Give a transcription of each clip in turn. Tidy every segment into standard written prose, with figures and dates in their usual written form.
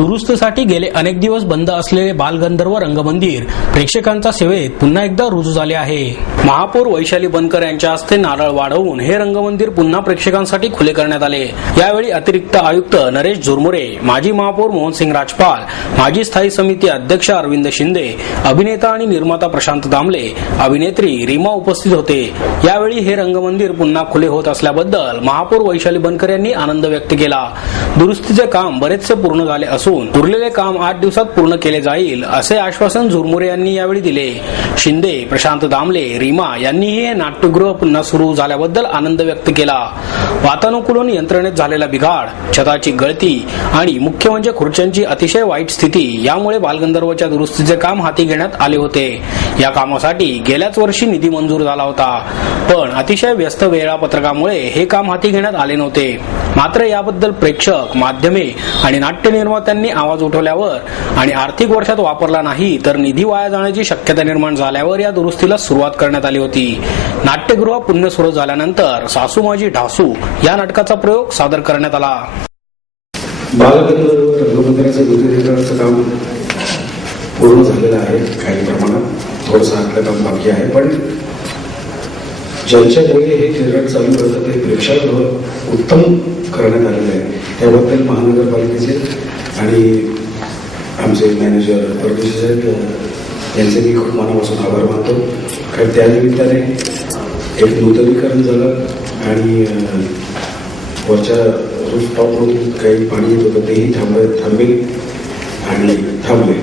दुरुस्तीसाठी गेले अनेक दिवस बंद असलेले बालगंधर्व रंगमंदिर प्रेक्षकांच्या सेवेत पुन्हा एकदा रुजू झाले आहे। महापौर वैशाली बनकर यांच्या हस्ते नारळ वाढवून हे रंगमंदिर पुन्हा प्रेक्षकांसाठी खुले करण्यात आले। यावेळी अतिरिक्त आयुक्त नरेश झुरमुरे, माजी महापौर मोहनसिंग राजपाल, माजी स्थायी समिती अध्यक्ष अरविंद शिंदे, अभिनेता आणि निर्माता प्रशांत दामले, अभिनेत्री रीमा उपस्थित होते। यावेळी हे रंगमंदिर पुन्हा खुले होत असल्याबद्दल महापौर वैशाली बनकर यांनी आनंद व्यक्त केला। दुरुस्तीचे काम बरेचसे पूर्ण झाले असून उरलेले काम 8 दिवसात पूर्ण केले जाईल असे आश्वासन झुरमुरे यांनी यावेळी दिले। शिंदे, प्रशांत दामले, रीमा यांनीही हे नाट्यगृह पुन्हा सुरू झाल्याबद्दल आनंद व्यक्त केला। वातानुकूलन यंत्रणेत झालेला बिघाड, छताची गळती आणि मुख्य म्हणजे खुर्च्यांची अतिशय वाईट स्थिती यामुळे बालगंधर्वच्या दुरुस्तीचे काम हाती घेण्यात आले होते। या कामासाठी गेल्याच वर्षी निधी मंजूर झाला होता, पण अतिशय व्यस्त वेळापत्रकामुळे हे काम हाती घेण्यात आले नव्हते। मात्र याबद्दल प्रेक्षक, माध्यमे आणि नाट्य निर्मात्यांनी आवाज उठवल्यावर आणि आर्थिक वर्षात वापरला नाही तर निधी वाया जाण्याची शक्यता निर्माण झाल्यावर या दुरुस्तीला सुरुवात करण्यात आली होती। नाट्यगृह पुन्हा सुरू झाल्यानंतर सासू माझी ढासू या नाटकाचा प्रयोग सादर करण्यात आला। बालगंधर्व रंगमंदिराचं दुरुस्तीकरणाचं काम पूर्ण झालेलं आहे। काही प्रमाणात थोडंसं आपलं काम बाकी आहे, पण ज्यांच्यामुळे हे थिएटर चालू करतं ते प्रेक्षागृह उत्तम करण्यात आलेलं आहे। त्याबद्दल महानगरपालिकेचे आणि आमचे मॅनेजर परदेशी साहेब यांचे मी खूप मनापासून आभार मानतो, कारण त्यानिमित्ताने एक नूतनीकरण झालं आणि वरच्या रूफटॉपवरून काही पाणी येत होतं तेही थांबेल आणि थांबले।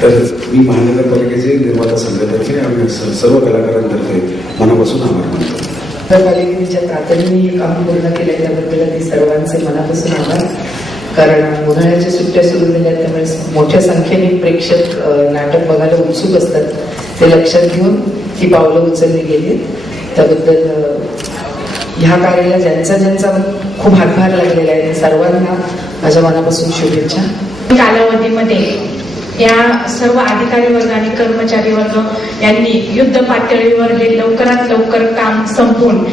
तर मी महानगरपालिकेचे निर्माता संघातर्फे आणि सर्व कलाकारांतर्फे मनापासून आभार मानतो। नगरपालिकेच्या तातडीने हे काम पूर्ण केले त्याबद्दल सर्वांचे मनापासून आभार, कारण उन्हाळ्याच्या सुट्ट्या सुरू झाल्या त्यामुळे मोठ्या संख्येने प्रेक्षक नाटक बघायला उत्सुक असतात। ते लक्षात घेऊन ही पावलं उचलली गेली, त्याबद्दल ह्या कार्याला ज्यांचा खूप हातभार लागलेला आहे सर्वांना माझ्या मनापासून शुभेच्छा। कालावधीमध्ये या सर्व अधिकारी वर्ग आणि कर्मचारी वर्ग यांनी युद्ध पातळीवर हे लवकरात लवकर काम संपवून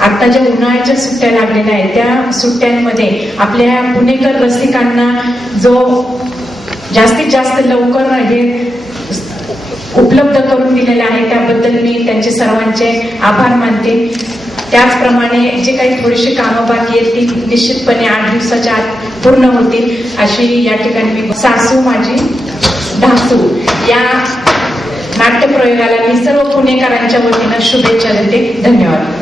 आता ज्या उन्हाळ्याच्या सुट्ट्या लागलेल्या आहेत त्या सुट्ट्यांमध्ये आपल्या पुणेकर रसिकांना जो जास्तीत जास्त लवकर हे उपलब्ध करून दिलेला आहे त्याबद्दल मी त्यांचे सर्वांचे आभार मानते। त्याचप्रमाणे जे काही थोडीशी कामं बाकी आहेत ती निश्चितपणे 8 दिवसाच्या आत पूर्ण होतील अशी या ठिकाणी मी सासू माझी ढासू या नाट्यप्रयोगाला मी सर्व पुणेकरांच्या वतीनं शुभेच्छा देते। धन्यवाद।